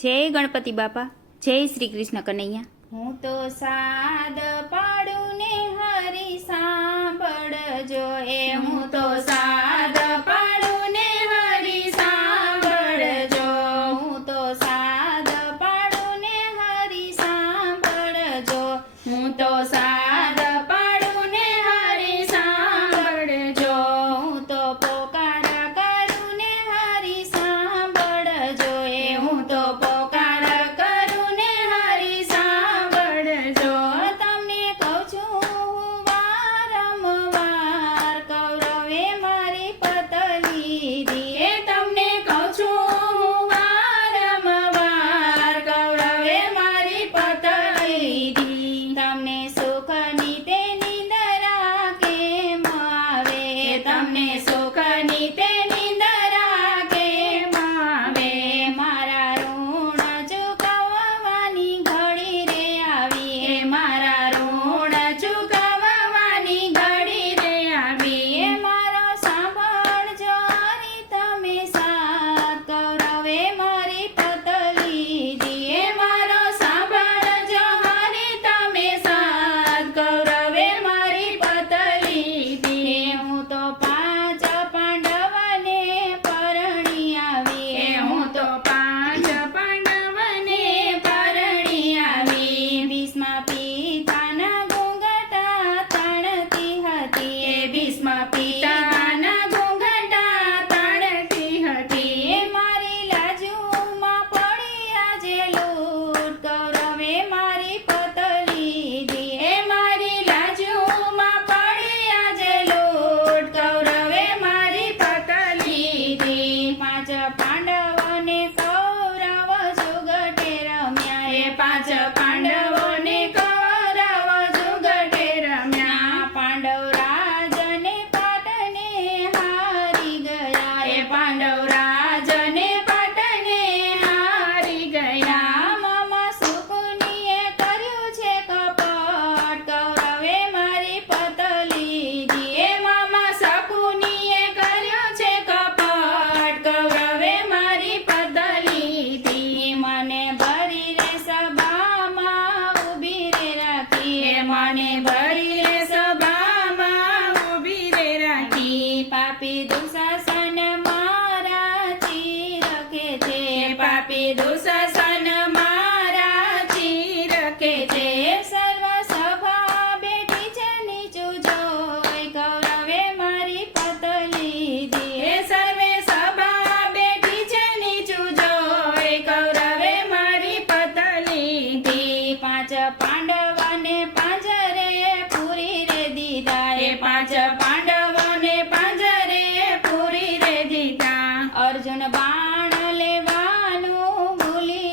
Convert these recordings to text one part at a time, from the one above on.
જય ગણપતિ બાપા, જય શ્રી કૃષ્ણ કનૈયા। હું તો સાદ પાડું ને હરી સાંભળજો એ હું તો સાદ પાડું ને હરી સાંભળજો હું તો સાદ પાડું ને હરી સાંભળજો હું તો સાદ પાડું ને હરી સાંભળજો હું તો પોકાર કરું ને હરી સાંભળજો એ હું તો પોકાર કરું ને હરી સાંભળજો તમને કહું છું હું વારંવાર કૌરવે મારી પતલી દી એ તમને કહું છું હું વારંવાર કૌરવે મારી પતલી દી તમને સુખની તે નિંદરા કેમ આવે તમને સુખની તે નિંદરા કેમ આવે મારા ઋણ ચૂકવવાની ઘડી રે આવી એ મારા ઋણ ચૂકવવાની ઘડી રે આવી એ મારો સાંભળજો હરી તમે સાથ કૌરવે મારી પતલી દી એ મારો સાંભળજો હરી તમે સાથ કૌરવે મારી પતલી દી હું તો પાંચ પાંડવને પરણી આવી એ હું તો પાંચ પાંડવને પરણી આવી ભીષ્મ પિતાના ઘૂંઘટા તાણતી હતી એ ભીષ્મ પિતાના ઘૂંઘટા તાણતી હતી એ મારી લાજુમાં પડી આજે લૂટ કૌરવે મારી પતલી દી એ મારી લાજુમાં પડી આજે લૂટ કૌરવે મારી પતલી દી પાંચ પાંડવોને કૌરવ જુગટે રમ્યા એ પાંચ પાંડવોને કૌરવ જુગટે રમ્યા પાંડવ રાજને પાટને હારી ગયા એ પાંડવ રાજને પાટને હારી ગયા મામા સુકુનીએ કર્યું છે કપટ કૌરવે મારી પતલી દી એ મામા શકુનીએ કર્યું છે કપટ કૌરવે મારી પતલી દી મને ભરી રે સભામાં ઊભી રે રાખી એ મને ભરી રે સભામાં ઊભી રે રાખી પાપી દુશાસન મારા ચીરકે છે પાપી દુશાસન મારા ચીરકે છે સર્વ સભા બેઠી છે નીચું જોઈ કૌરવે મારી પતલી દી એ સર્વે સભા બેઠી છે નીચું જોઈ કૌરવે મારી પતલી દી પાંચ પાંડવોને પાંજરે પૂરી રે દીધા એ પાંચ પાંડવોને પાંજરે પૂરી રે દીધા અર્જુન બાણ લેવાનું ભૂલી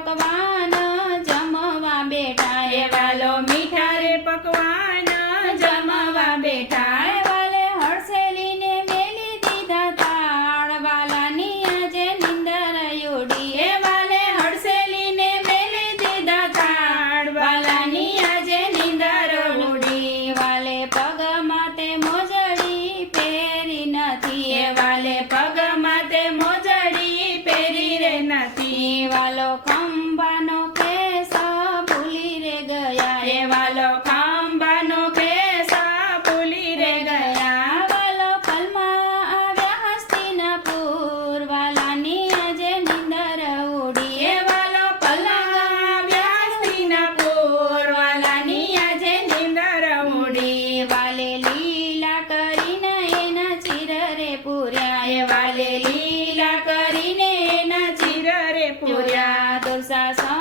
પકવાન જમવા બેઠા એ વાલો મીઠા રે પકવાન જમવા બેઠા એ વાલે હળસેલીને મેલી દીધા તાળ વાલાની આજે નિંદર ઉડી એ વાલે હડસેલીને મેલી દીધા તાળ વાલાની આજે નીંદર ઉડી વાલે પગમાં તે મોજડી પહેરી નથી એ વાલે પગમાં તે મોજડી પહેરી રે નથી વાલો ખંભાનો કેસ ભૂલી રે ગયા એ વાલો ખાંબાનો ખેસ ભૂલી રે ગયા વાલો પલમાં આવ્યા હસ્તિનાપુર વાલાની આજે નિંદર ઉડી એ વાલો પલાવ્યા હસ્તિનાપુર વાલાની આજે નીંદર ઉડી વાલે લીલા કરીને એના ચિર રે પૂર્યા એ વાલે લીલા કરીને એના ચિર રે પૂર્યા દુર્શાસન